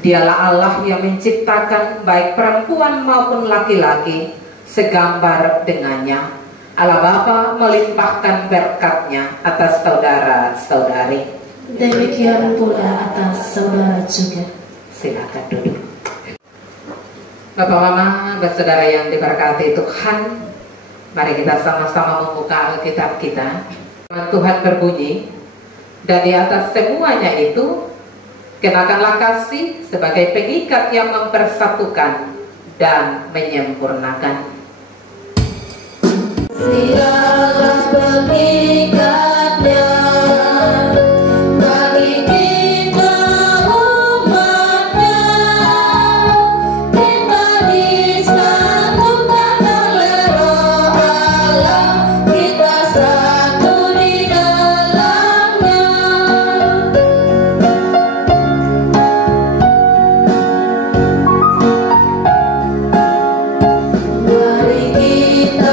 Dialah Allah yang menciptakan baik perempuan maupun laki-laki segambar dengannya. Allah Bapa melimpahkan berkat-Nya atas saudara-saudari. Demikian pula atas saudara juga. Silakan duduk. Bapak Mama, saudara yang diberkati Tuhan, mari kita sama-sama membuka Alkitab kita. Tuhan berbunyi, dan di atas semuanya itu kenakanlah kasih sebagai pengikat yang mempersatukan dan menyempurnakan. Segala pengikatnya bagi kita umatnya, kita disatukan oleh Roh Allah, kita satu di dalamnya. Mari kita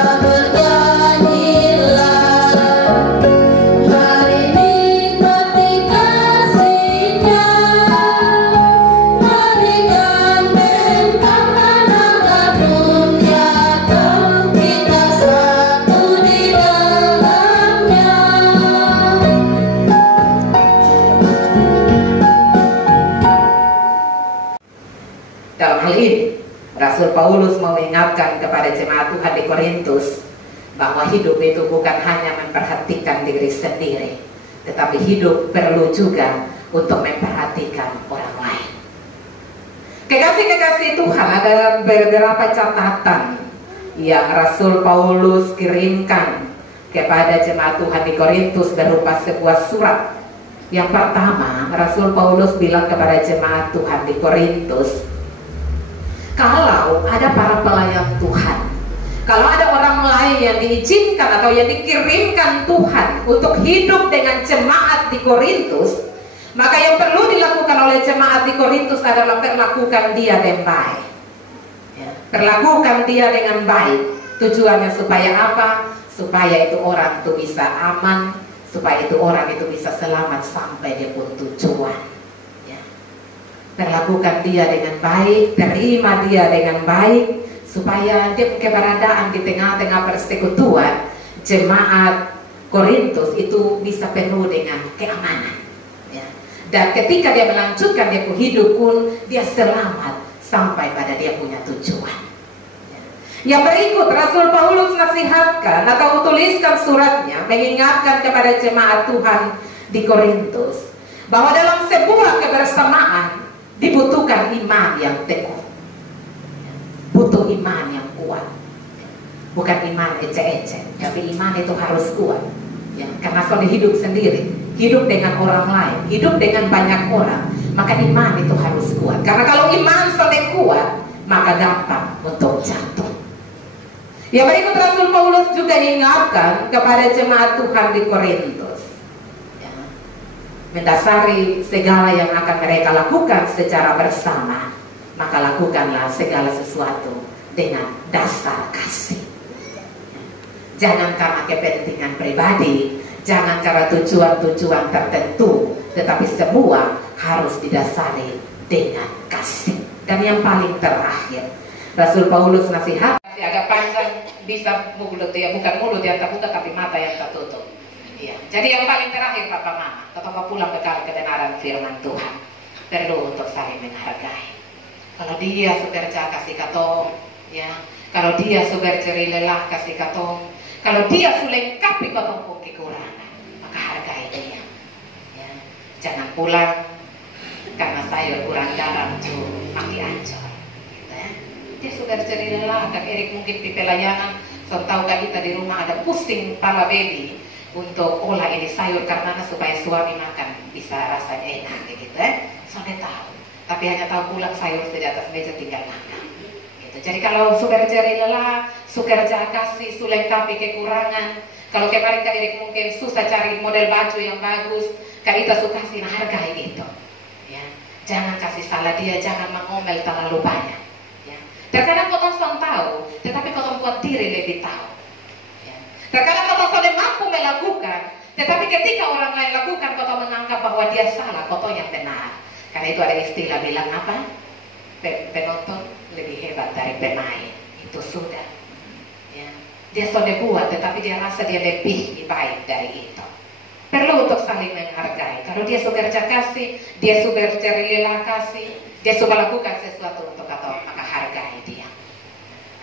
Dalam hal ini, Rasul Paulus mengingatkan kepada jemaat Tuhan di Korintus bahwa hidup itu bukan hanya memperhatikan diri sendiri, tetapi hidup perlu juga untuk memperhatikan orang lain. Kekasih-kekasih Tuhan, ada beberapa catatan yang Rasul Paulus kirimkan kepada jemaat Tuhan di Korintus berupa sebuah surat. Yang pertama, Rasul Paulus bilang kepada jemaat Tuhan di Korintus, kalau ada para pelayan Tuhan, kalau ada orang lain yang diizinkan atau yang dikirimkan Tuhan untuk hidup dengan jemaat di Korintus, maka yang perlu dilakukan oleh jemaat di Korintus adalah perlakukan dia dengan baik. Ya, perlakukan dia dengan baik. Tujuannya supaya apa? Supaya itu orang itu bisa aman, supaya itu orang itu bisa selamat sampai dia pun tujuan. Perlakukan dia dengan baik, terima dia dengan baik, supaya dia keberadaan di tengah-tengah persekutuan jemaat Korintus itu bisa penuh dengan keamanan. Ya. Dan ketika dia melanjutkan dia hidup pun, dia selamat sampai pada dia punya tujuan. Ya. Yang berikut, Rasul Paulus nasihatkan atau tuliskan suratnya mengingatkan kepada jemaat Tuhan di Korintus bahwa dalam sebuah kebersamaan dibutuhkan iman yang teguh, butuh iman yang kuat, bukan iman ece-ece, tapi iman itu harus kuat, ya, karena soal hidup sendiri, hidup dengan orang lain, hidup dengan banyak orang, maka iman itu harus kuat. Karena kalau iman sudah kuat, maka gampang untuk jatuh. Ya, berikut Rasul Paulus juga ingatkan kepada jemaat Tuhan di Korintus, mendasari segala yang akan mereka lakukan secara bersama, maka lakukanlah segala sesuatu dengan dasar kasih. Jangan karena kepentingan pribadi, jangan karena tujuan-tujuan tertentu, tetapi semua harus didasari dengan kasih. Dan yang paling terakhir, Rasul Paulus nasihat agak panjang, bisa mulut ya, bukan mulut yang terbuka tapi mata yang tertutup. Ya. Jadi yang paling terakhir Papa Mama, ketika pulang bekal kebenaran firman Tuhan, perlu untuk saling menghargai. Kalau dia bekerja kasih katong, ya. Kalau dia bekerja lelah kasih katong, kalau dia lengkapi katong pun kekurangan, maka hargai dia. Ya. Jangan pulang karena sayur kurang garam tuh maki ancur. Ya. Dia bekerja lelah, kan Erik mungkin di pelayanan, so tahu kan kita di rumah ada pusing pala baby untuk olah ini sayur karena supaya suami makan bisa rasanya enak gitu sampai tahu, tapi hanya tahu pulang sayur di atas meja tinggal makan gitu. Jadi kalau sudah cari lelah, suka kasih, lengkapi kekurangan. Kalau kemarin Kak Erik mungkin susah cari model baju yang bagus, Kak Ita suka kasih hargai itu ya. Jangan kasih salah dia, jangan mengomel terlalu banyak ya. Terkadang kau tahu, tetapi kau buat diri lebih tahu. Terkadang kau sudah mampu melakukan, tetapi ketika orang lain lakukan, kau menganggap bahwa dia salah, kau yang benar. Karena itu ada istilah bilang apa? Penonton lebih hebat dari pemain. Itu sudah. Ya. Dia sudah buat, tetapi dia rasa dia lebih baik dari itu. Perlu untuk saling menghargai. Kalau dia sudah kerja kasih, dia sudah rela kasih, dia sudah lakukan sesuatu untuk atau maka hargai dia.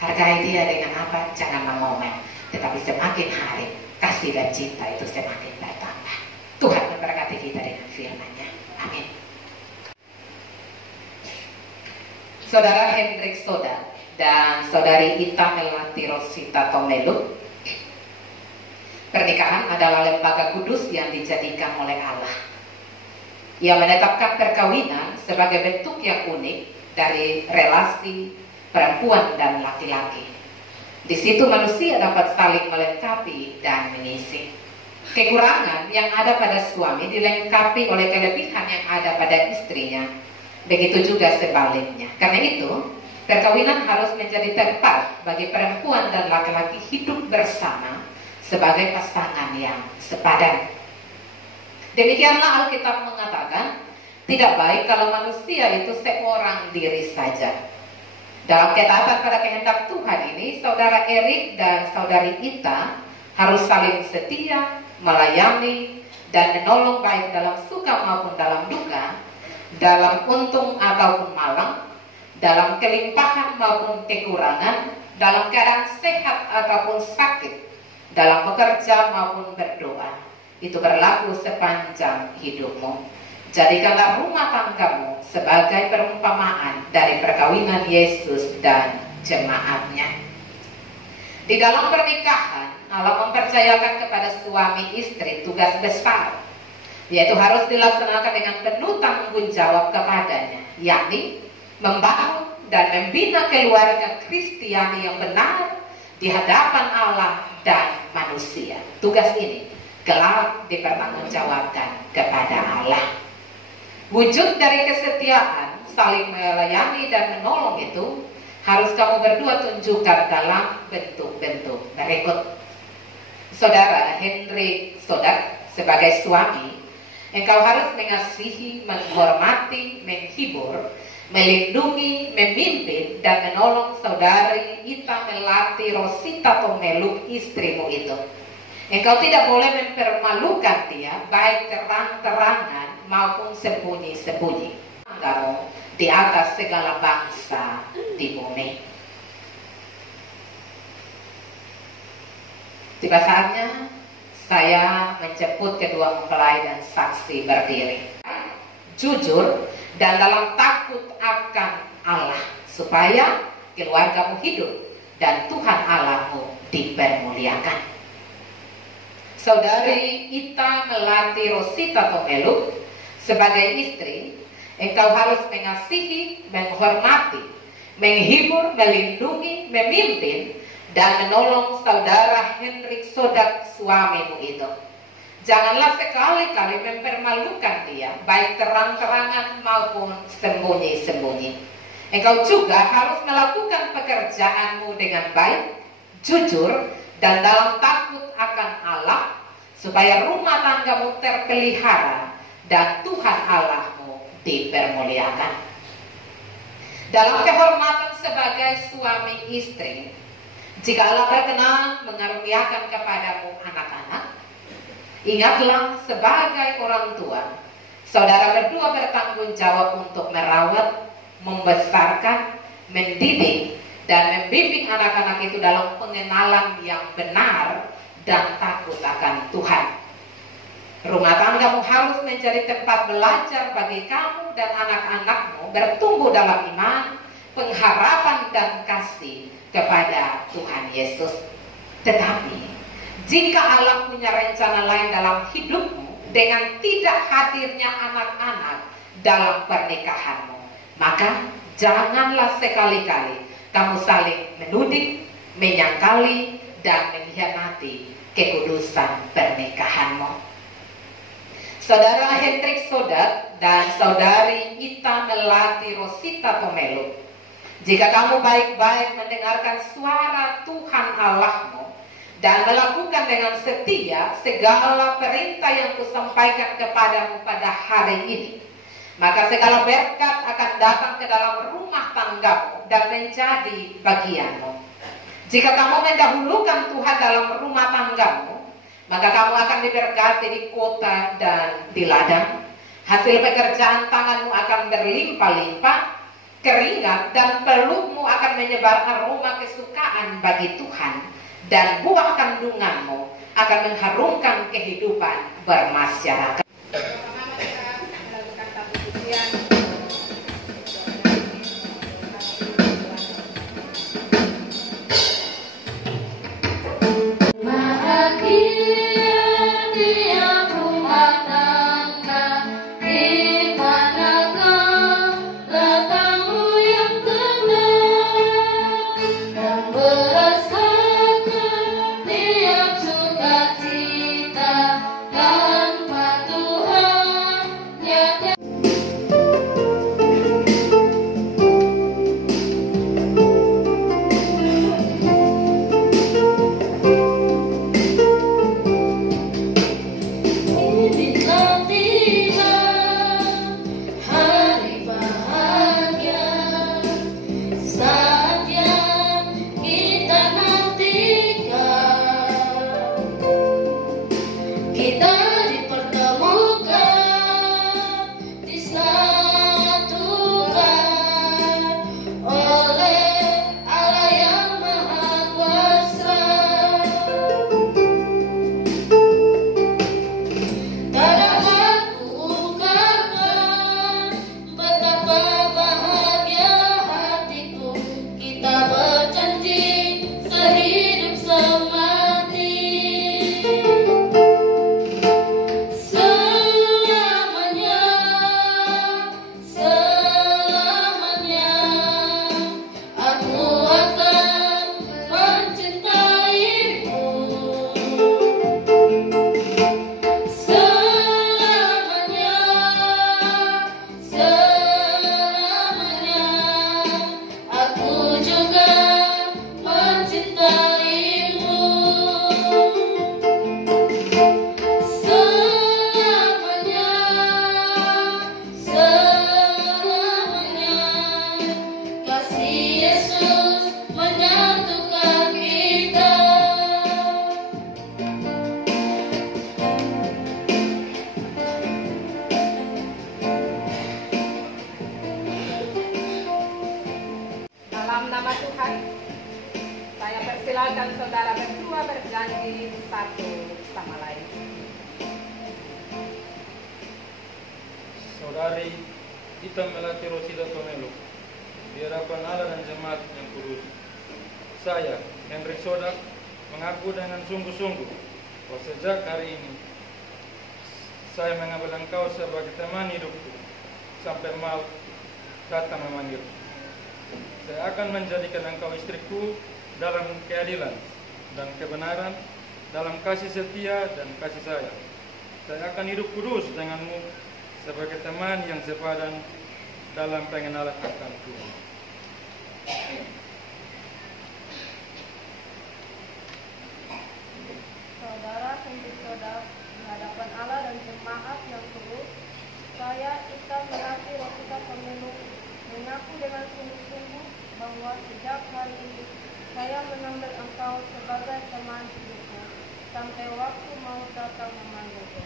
Hargai dia dengan apa? Jangan mengomen. Tetapi semakin hari kasih dan cinta itu semakin bertambah. Tuhan memberkati kita dengan firman-Nya. Amin. Saudara Hendrik Sodat dan saudari Ita Melati Rosita Tomelu, pernikahan adalah lembaga kudus yang dijadikan oleh Allah. Ia menetapkan perkawinan sebagai bentuk yang unik dari relasi perempuan dan laki-laki. Di situ manusia dapat saling melengkapi dan mengisi. Kekurangan yang ada pada suami dilengkapi oleh kelebihan yang ada pada istrinya. Begitu juga sebaliknya. Karena itu, perkawinan harus menjadi tempat bagi perempuan dan laki-laki hidup bersama sebagai pasangan yang sepadan. Demikianlah Alkitab mengatakan, tidak baik kalau manusia itu seorang diri saja. Dalam ketaatan pada kehendak Tuhan ini, saudara Erik dan saudari Ita harus saling setia, melayani, dan menolong baik dalam suka maupun dalam duka, dalam untung ataupun malang, dalam kelimpahan maupun kekurangan, dalam keadaan sehat ataupun sakit, dalam bekerja maupun berdoa. Itu berlaku sepanjang hidupmu. Jadikanlah rumah tanggamu sebagai perumpamaan dari perkawinan Yesus dan jemaatnya. Di dalam pernikahan, Allah mempercayakan kepada suami istri tugas besar, yaitu harus dilaksanakan dengan penuh tanggung jawab kepadanya, yakni membangun dan membina keluarga Kristiani yang benar di hadapan Allah dan manusia. Tugas ini kelak dipertanggungjawabkan kepada Allah. Wujud dari kesetiaan, saling melayani dan menolong itu harus kamu berdua tunjukkan dalam bentuk-bentuk berikut. Saudara Hendrik Sodat, sebagai suami, engkau harus mengasihi, menghormati, menghibur, melindungi, memimpin, dan menolong saudari Ita Melati Rosita Tomelu, istrimu itu. Engkau tidak boleh mempermalukan dia, baik terang-terangan maupun sembunyi-sembunyi. Kamu di atas segala bangsa di bumi. Tiba saatnya saya menjemput kedua mempelai dan saksi berdiri. Jujur dan dalam takut akan Allah, supaya keluargamu hidup dan Tuhan Allahmu dipermuliakan. Saudari Ita Melati Rosita Tomelu, sebagai istri, engkau harus mengasihi, menghormati, menghibur, melindungi, memimpin, dan menolong saudara Hendrik Sodat, suamimu itu. Janganlah sekali-kali mempermalukan dia, baik terang-terangan maupun sembunyi-sembunyi. Engkau juga harus melakukan pekerjaanmu dengan baik, jujur, dan dalam takut akan Allah, supaya rumah tanggamu terpelihara dan Tuhan Allahmu dipermuliakan. Dalam kehormatan sebagai suami istri, jika Allah berkenan mengaruniakan kepadamu anak-anak, ingatlah sebagai orang tua, saudara berdua bertanggung jawab untuk merawat, membesarkan, mendidik, dan membimbing anak-anak itu dalam pengenalan yang benar dan takut akan Tuhan. Rumah tanggamu harus menjadi tempat belajar bagi kamu dan anak-anakmu bertumbuh dalam iman, pengharapan, dan kasih kepada Tuhan Yesus. Tetapi jika Allah punya rencana lain dalam hidupmu dengan tidak hadirnya anak-anak dalam pernikahanmu, maka janganlah sekali-kali kamu saling menuding, menyangkali, dan mengkhianati kekudusan pernikahanmu. Saudara Hendrik Sodat dan saudari Ita Melati Rosita Tomelu, jika kamu baik-baik mendengarkan suara Tuhan Allahmu dan melakukan dengan setia segala perintah yang kusampaikan kepadamu pada hari ini, Maka segala berkat akan datang ke dalam rumah tanggamu dan menjadi bagianmu. Jika kamu mendahulukan Tuhan dalam rumah tanggamu, maka kamu akan diberkati di kota dan di ladang. Hasil pekerjaan tanganmu akan berlimpah-limpah, keringat dan pelukmu akan menyebar aroma kesukaan bagi Tuhan, dan buah kandunganmu akan mengharumkan kehidupan bermasyarakat. Silakan saudara berdua berjanji satu sama lain. Saudari Ita Melati Rosida Tomelo, di hadapan Allah dan jemaat yang kudus, saya, Henry Sodak, mengaku dengan sungguh-sungguh bahwa sejak hari ini saya mengambil engkau sebagai teman hidupku sampai maut datang memanggilku. Saya akan menjadikan engkau istriku dalam keadilan dan kebenaran, dalam kasih setia dan kasih sayang. Saya akan hidup kudus denganmu sebagai teman yang sepadan dalam pengenalan akan Tuhan. Saudara Henry Sodak, di hadapan Allah dan jemaat yang kudus, saya Ita Melati Rosida Tomelo mengaku dengan sungguh-sungguh bahwa sejak hari ini saya mengambil engkau sebagai teman hidupku sampai waktu mau datang memanggilku.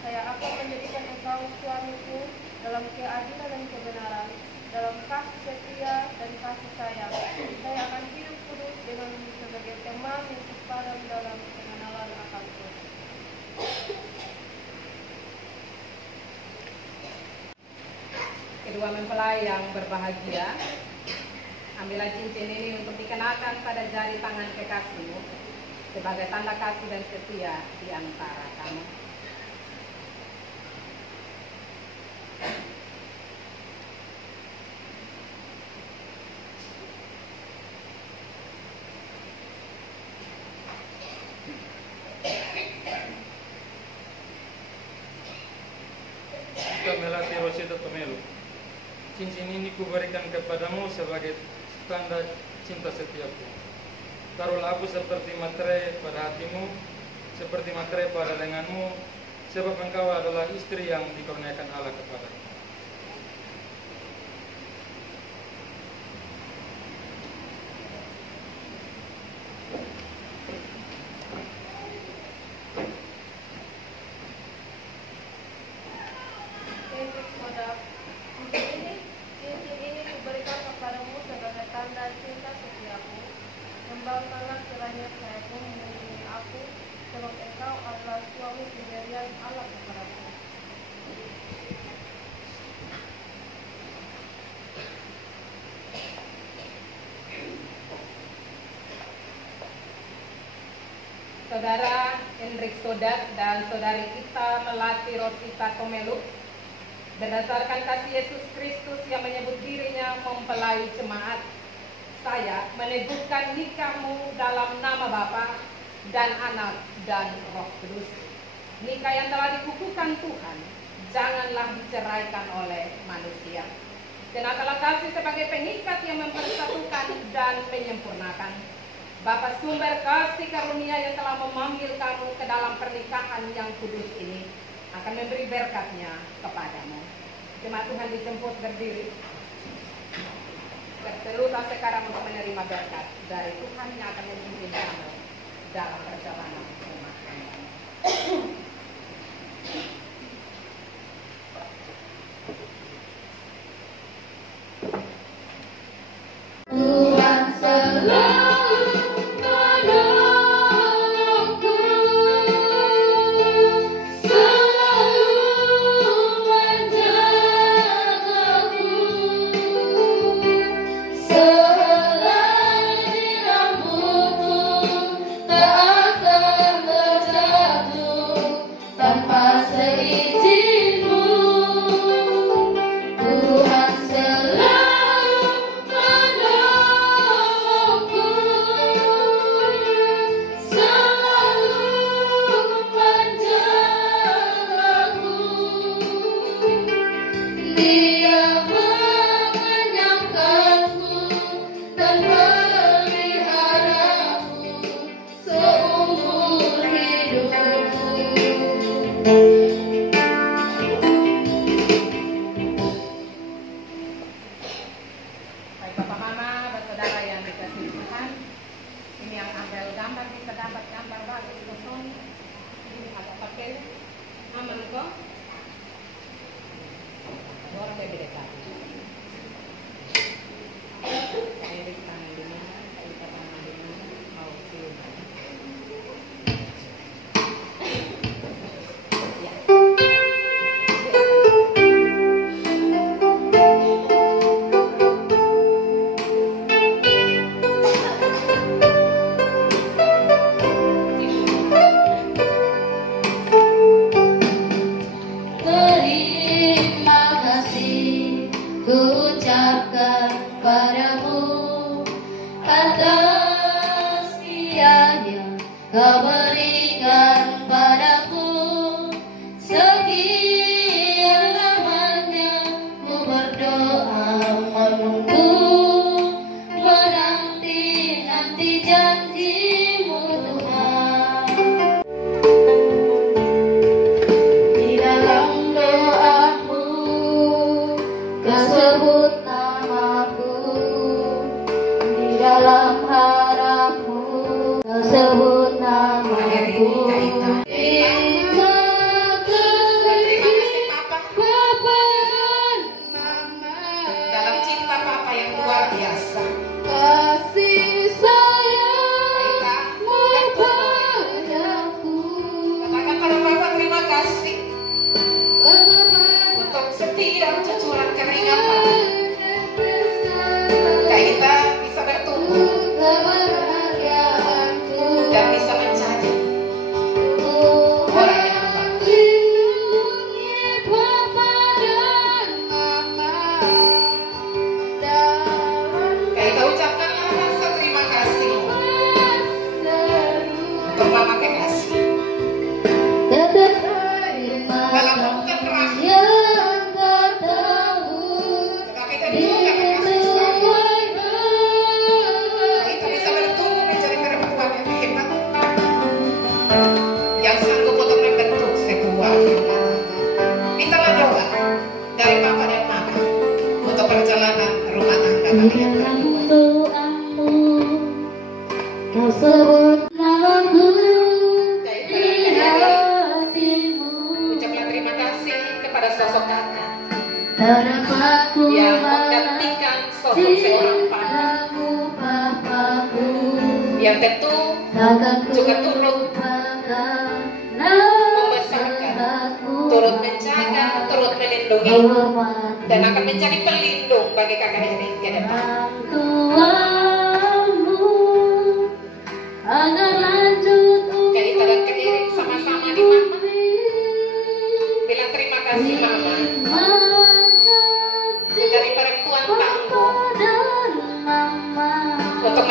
Saya akan menjadikan engkau suamiku dalam keadilan dan kebenaran, dalam kasih setia dan kasih sayang. Saya akan hidup kudus denganmu sebagai teman yang sepadan dalam pengenalan akan Tuhan. Kedua mempelai yang berbahagia, ambillah cincin ini untuk dikenakan pada jari tangan kekasihmu sebagai tanda kasih dan setia di antara kamu. Ita Melati Rosida Tomelo, cincin ini kuberikan kepadamu sebagai tanda cinta setiaku. Taruhlah aku seperti materai pada hatimu, seperti materai pada lenganmu, sebab engkau adalah istri yang dikurniakan Allah kepadaku. Saudara Hendrik Sodak dan Saudari Ita Melati Rosita Tomelu, berdasarkan kasih Yesus Kristus yang menyebut dirinya mempelai jemaat, saya meneguhkan nikahmu dalam nama Bapa dan Anak dan Roh Kudus. Nikah yang telah dikukuhkan Tuhan, janganlah diceraikan oleh manusia. Kenakanlah kasih sebagai pengikat yang mempersatukan dan menyempurnakan. Bapa sumber kasih karunia yang telah memanggil kamu ke dalam pernikahan yang kudus ini akan memberi berkatnya kepadamu. Jemaat Tuhan dijemput berdiri. Berterulah sekarang untuk menerima berkat dari Tuhan yang akan memimpin kamu dalam perjalanan rumah tangga. Tuhan selalu yang tentu juga turut membesarkan, turut menjaga, turut melindungi, dan akan menjadi pelindung bagi kakak ini ke depan. Kita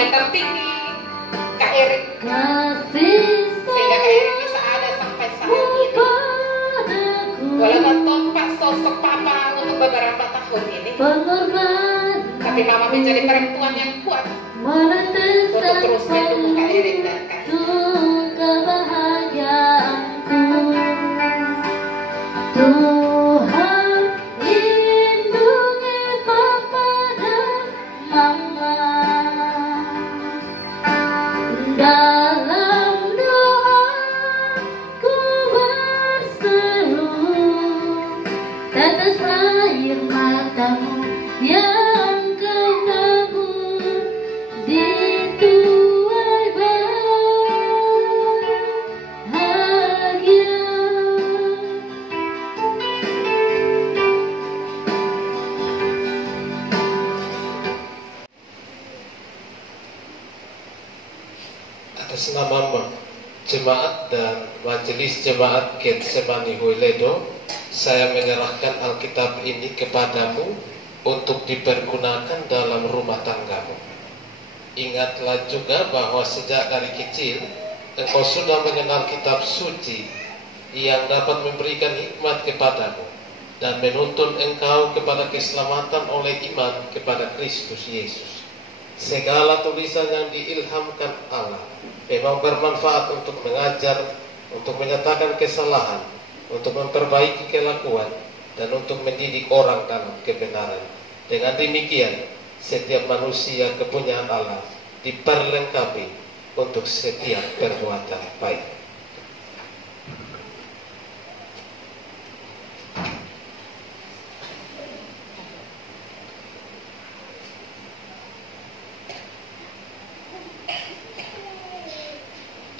meter tinggi Kak Erik, sehingga Kak Erik bisa ada sampai saat ini. Walaupun tompak sosok papa untuk beberapa tahun ini, tapi mama menjadi perempuan yang kuat untuk terus mendukung Kak Erik dan Kak Tuhan lindungi papa dan mama. Dalam doa ku berseru, tetes air matamu yang kau tabur di tuai bahagia. Atas nama jemaat dan majelis jemaat Getsemani Hoiledo, saya menyerahkan Alkitab ini kepadamu untuk dipergunakan dalam rumah tanggamu. Ingatlah juga bahwa sejak dari kecil engkau sudah mengenal kitab suci yang dapat memberikan hikmat kepadamu dan menuntun engkau kepada keselamatan oleh iman kepada Kristus Yesus. Segala tulisan yang diilhamkan Allah memang bermanfaat untuk mengajar, untuk menyatakan kesalahan, untuk memperbaiki kelakuan, dan untuk mendidik orang dalam kebenaran. Dengan demikian, setiap manusia kepunyaan Allah diperlengkapi untuk setiap perbuatan baik.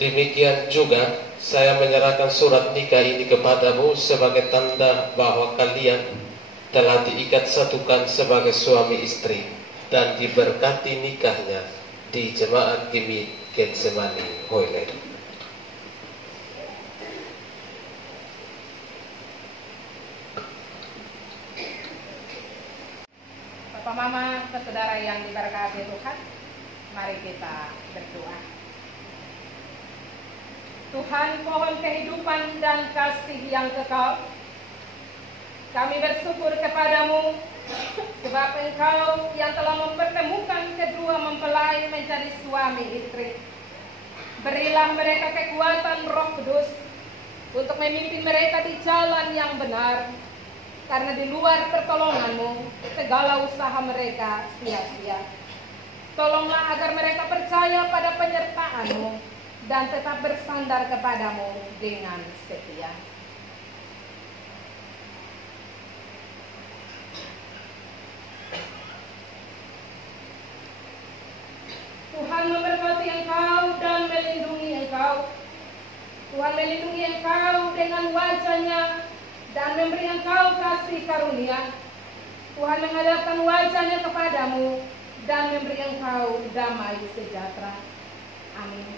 Demikian juga saya menyerahkan surat nikah ini kepadamu sebagai tanda bahwa kalian telah diikat satukan sebagai suami istri dan diberkati nikahnya di jemaat Gemit Getsemani Hoiledo. Bapak Mama, saudara yang diberkati Tuhan, mari kita berdoa. Tuhan, pohon kehidupan dan kasih yang kekal, kami bersyukur kepadamu sebab Engkau yang telah mempertemukan kedua mempelai menjadi suami istri. Berilah mereka kekuatan Roh Kudus untuk memimpin mereka di jalan yang benar, karena di luar pertolongan-Mu segala usaha mereka sia-sia. Tolonglah agar mereka percaya pada penyertaan-Mu dan tetap bersandar kepadamu dengan setia. Tuhan memberkati engkau dan melindungi engkau. Tuhan melindungi engkau dengan wajah-Nya dan memberi engkau kasih karunia. Tuhan menghadapkan wajah-Nya kepadamu dan memberi engkau damai sejahtera. Amin.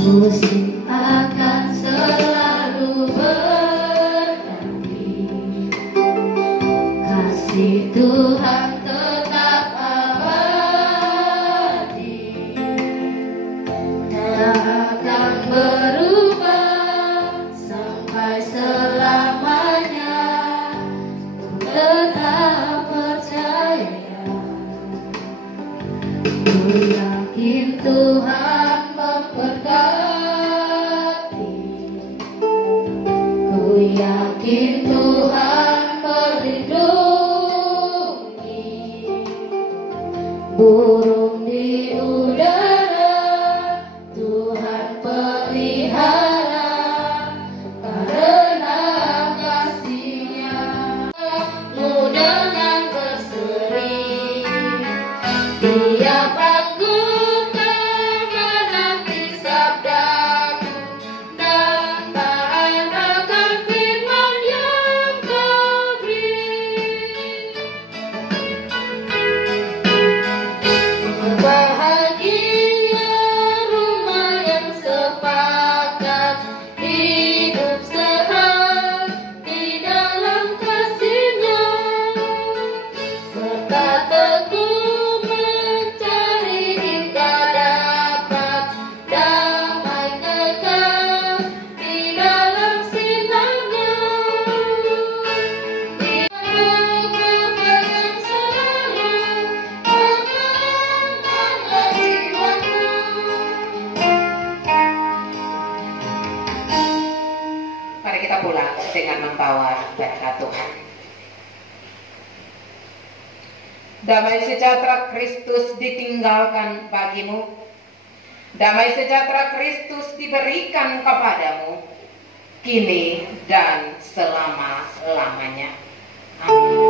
Musim akan selalu berganti, kasih Tuhan tetap abadi, tak akan berubah sampai selamanya. Ku tetap percaya, ku yakin Tuhan memberkati, ku yakin Tuhan melindungi burung di udara. Tuhan pelihara karena kasih-Nya dengan berseri. Tiap aku menanti sabda-Mu dan taat akan firman yang Kau pulang dengan membawa berkat Tuhan. Damai sejahtera Kristus ditinggalkan bagimu. Damai sejahtera Kristus diberikan kepadamu, kini dan selama-lamanya. Amin.